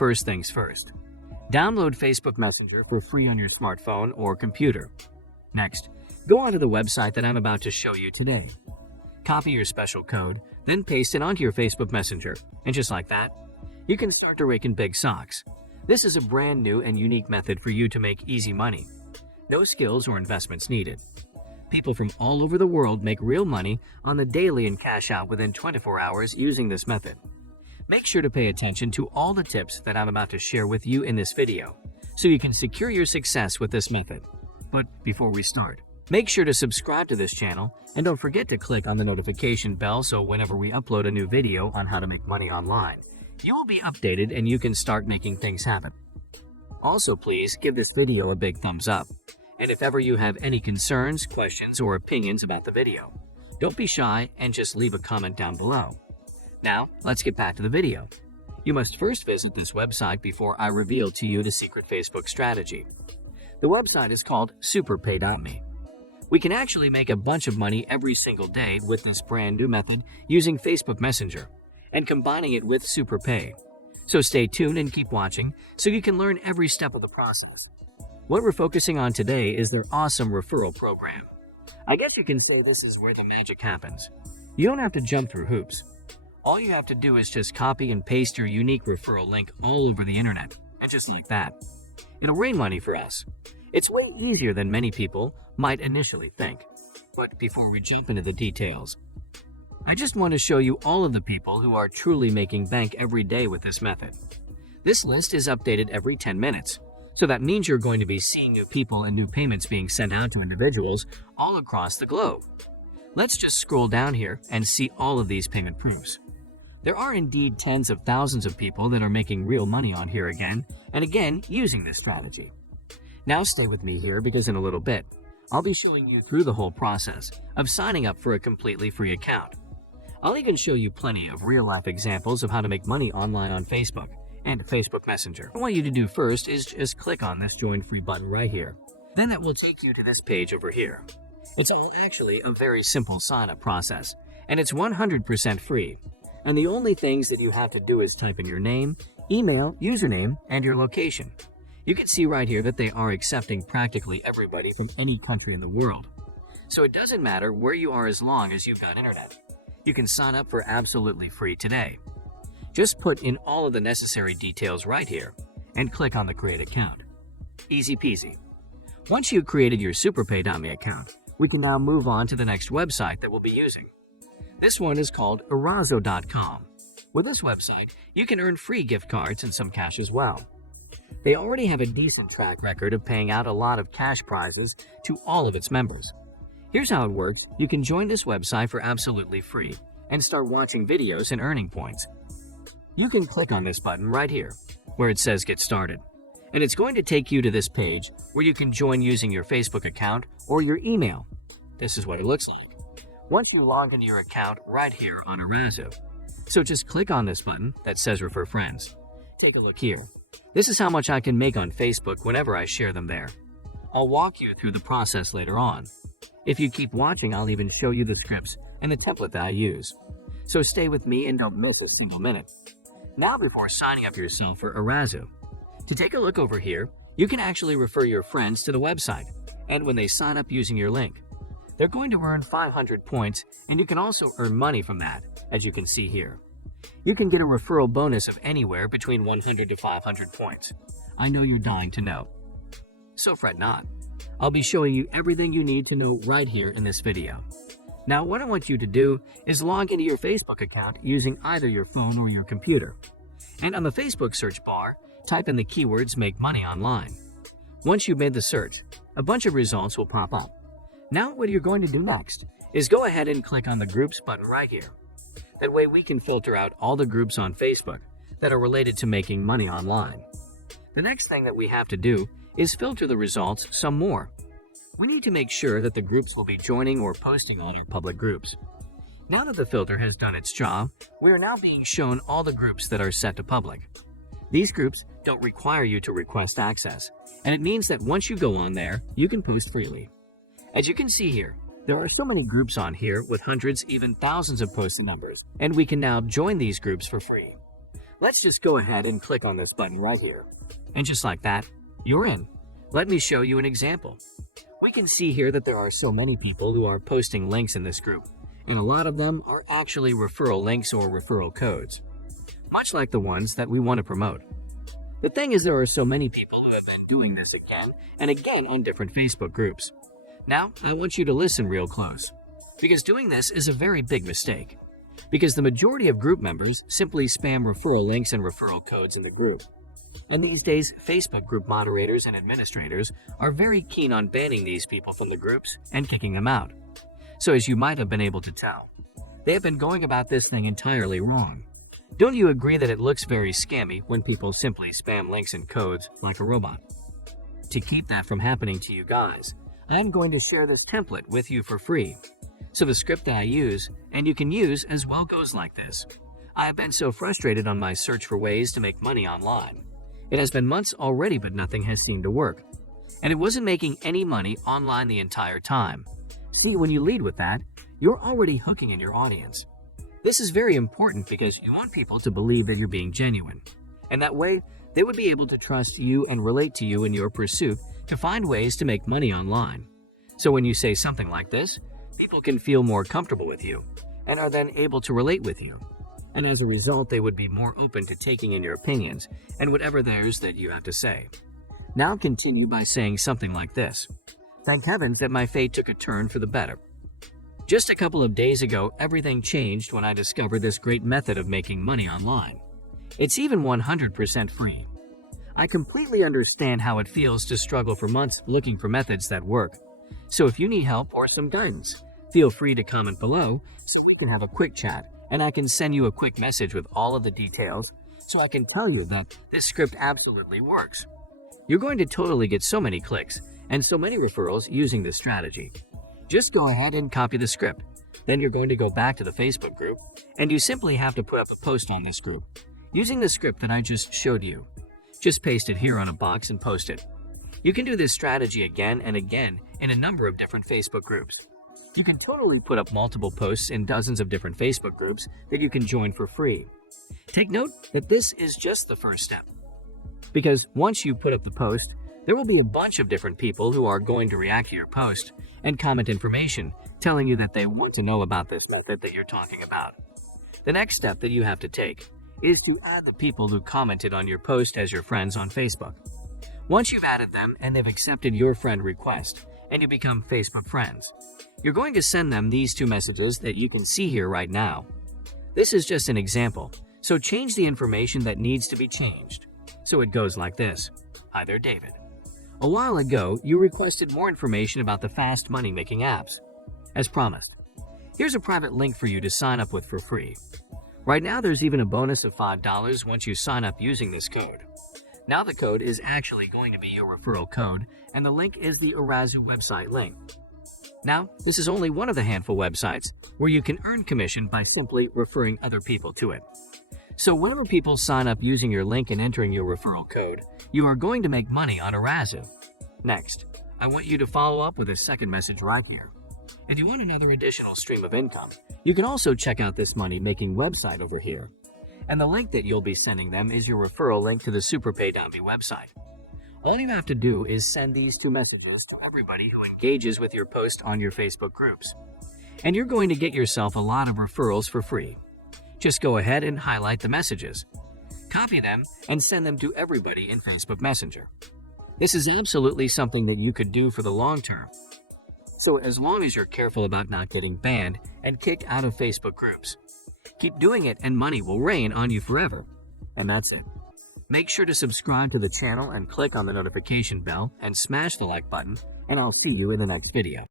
First things first. Download Facebook Messenger for free on your smartphone or computer. Next, go onto the website that I'm about to show you today. Copy your special code, then paste it onto your Facebook Messenger, and just like that, you can start to rake in big socks. This is a brand new and unique method for you to make easy money. No skills or investments needed. People from all over the world make real money on the daily and cash out within 24 hours using this method. Make sure to pay attention to all the tips that I'm about to share with you in this video, so you can secure your success with this method. But before we start, make sure to subscribe to this channel and don't forget to click on the notification bell so whenever we upload a new video on how to make money online, you will be updated and you can start making things happen. Also, please give this video a big thumbs up. And if ever you have any concerns, questions, or opinions about the video, don't be shy and just leave a comment down below. Now, let's get back to the video. You must first visit this website before I reveal to you the secret Facebook strategy. The website is called superpay.me. We can actually make a bunch of money every single day with this brand new method using Facebook Messenger and combining it with SuperPay. So stay tuned and keep watching so you can learn every step of the process. What we're focusing on today is their awesome referral program. I guess you can say this is where the magic happens. You don't have to jump through hoops. All you have to do is just copy and paste your unique referral link all over the internet, and just like that, it'll rain money for us. It's way easier than many people might initially think. But before we jump into the details, I just want to show you all of the people who are truly making bank every day with this method. This list is updated every 10 minutes, so that means you're going to be seeing new people and new payments being sent out to individuals all across the globe. Let's just scroll down here and see all of these payment proofs. There are indeed tens of thousands of people that are making real money on here again and again using this strategy. Now stay with me here because in a little bit, I'll be showing you through the whole process of signing up for a completely free account. I'll even show you plenty of real-life examples of how to make money online on Facebook and Facebook Messenger. What I want you to do first is just click on this Join Free button right here. Then that will take you to this page over here. It's all actually a very simple sign-up process, and it's 100% free. And the only things that you have to do is type in your name, email, username, and your location. You can see right here that they are accepting practically everybody from any country in the world. So it doesn't matter where you are as long as you've got internet. You can sign up for absolutely free today. Just put in all of the necessary details right here and click on the Create Account. Easy peasy. Once you've created your SuperPay.me account, we can now move on to the next website that we'll be using. This one is called Erazo.com. With this website, you can earn free gift cards and some cash as well. They already have a decent track record of paying out a lot of cash prizes to all of its members. Here's how it works. You can join this website for absolutely free and start watching videos and earning points. You can click on this button right here where it says Get Started, and it's going to take you to this page where you can join using your Facebook account or your email. This is what it looks like once you log into your account right here on Erazo. So just click on this button that says Refer Friends. Take a look here. This is how much I can make on Facebook whenever I share them there. I'll walk you through the process later on. If you keep watching, I'll even show you the scripts and the template that I use. So stay with me and don't miss a single minute. Now before signing up yourself for Erazo, to take a look over here, you can actually refer your friends to the website. And when they sign up using your link, they're going to earn 500 points, and you can also earn money from that, as you can see here. You can get a referral bonus of anywhere between 100 to 500 points. I know you're dying to know. So fret not. I'll be showing you everything you need to know right here in this video. Now, what I want you to do is log into your Facebook account using either your phone or your computer. And on the Facebook search bar, type in the keywords Make Money Online. Once you've made the search, a bunch of results will pop up. Now, what you're going to do next is go ahead and click on the Groups button right here. That way we can filter out all the groups on Facebook that are related to making money online. The next thing that we have to do is filter the results some more. We need to make sure that the groups will be joining or posting on our public groups. Now that the filter has done its job, we are now being shown all the groups that are set to public. These groups don't require you to request access, and it means that once you go on there, you can post freely. As you can see here, there are so many groups on here with hundreds, even thousands of posted numbers, and we can now join these groups for free. Let's just go ahead and click on this button right here. And just like that, you're in. Let me show you an example. We can see here that there are so many people who are posting links in this group, and a lot of them are actually referral links or referral codes, much like the ones that we want to promote. The thing is, there are so many people who have been doing this again and again on different Facebook groups. Now, I want you to listen real close, because doing this is a very big mistake, because the majority of group members simply spam referral links and referral codes in the group. And these days, Facebook group moderators and administrators are very keen on banning these people from the groups and kicking them out. So as you might have been able to tell, they have been going about this thing entirely wrong. Don't you agree that it looks very scammy when people simply spam links and codes like a robot? To keep that from happening to you guys, I'm going to share this template with you for free. So the script that I use, and you can use as well, goes like this. I have been so frustrated on my search for ways to make money online. It has been months already, but nothing has seemed to work. And it wasn't making any money online the entire time. See, when you lead with that, you're already hooking in your audience. This is very important because you want people to believe that you're being genuine. And that way, they would be able to trust you and relate to you in your pursuit to find ways to make money online. So when you say something like this, people can feel more comfortable with you and are then able to relate with you. And as a result, they would be more open to taking in your opinions and whatever theirs that you have to say. Now continue by saying something like this. Thank heavens that my fate took a turn for the better. Just a couple of days ago, everything changed when I discovered this great method of making money online. It's even 100% free. I completely understand how it feels to struggle for months looking for methods that work. So if you need help or some guidance, feel free to comment below so we can have a quick chat and I can send you a quick message with all of the details so I can tell you that this script absolutely works. You're going to totally get so many clicks and so many referrals using this strategy. Just go ahead and copy the script. Then you're going to go back to the Facebook group and you simply have to put up a post on this group using the script that I just showed you. Just paste it here on a box and post it. You can do this strategy again and again in a number of different Facebook groups. You can totally put up multiple posts in dozens of different Facebook groups that you can join for free. Take note that this is just the first step, because once you put up the post, there will be a bunch of different people who are going to react to your post and comment information telling you that they want to know about this method that you're talking about. The next step that you have to take is to add the people who commented on your post as your friends on Facebook. Once you've added them and they've accepted your friend request and you become Facebook friends, you're going to send them these two messages that you can see here right now. This is just an example, so change the information that needs to be changed. So it goes like this. Hi there, David. A while ago, you requested more information about the fast money-making apps. As promised, here's a private link for you to sign up with for free. Right now, there's even a bonus of $5 once you sign up using this code. Now the code is actually going to be your referral code, and the link is the Arazu website link. Now, this is only one of the handful websites where you can earn commission by simply referring other people to it. So whenever people sign up using your link and entering your referral code, you are going to make money on Arazu. Next, I want you to follow up with a second message right here. If you want another additional stream of income, you can also check out this money-making website over here. And the link that you'll be sending them is your referral link to the SuperPay.me website. All you have to do is send these two messages to everybody who engages with your post on your Facebook groups. And you're going to get yourself a lot of referrals for free. Just go ahead and highlight the messages. Copy them and send them to everybody in Facebook Messenger. This is absolutely something that you could do for the long term. So as long as you're careful about not getting banned and kicked out of Facebook groups, keep doing it and money will rain on you forever. And that's it. Make sure to subscribe to the channel and click on the notification bell and smash the like button, and I'll see you in the next video.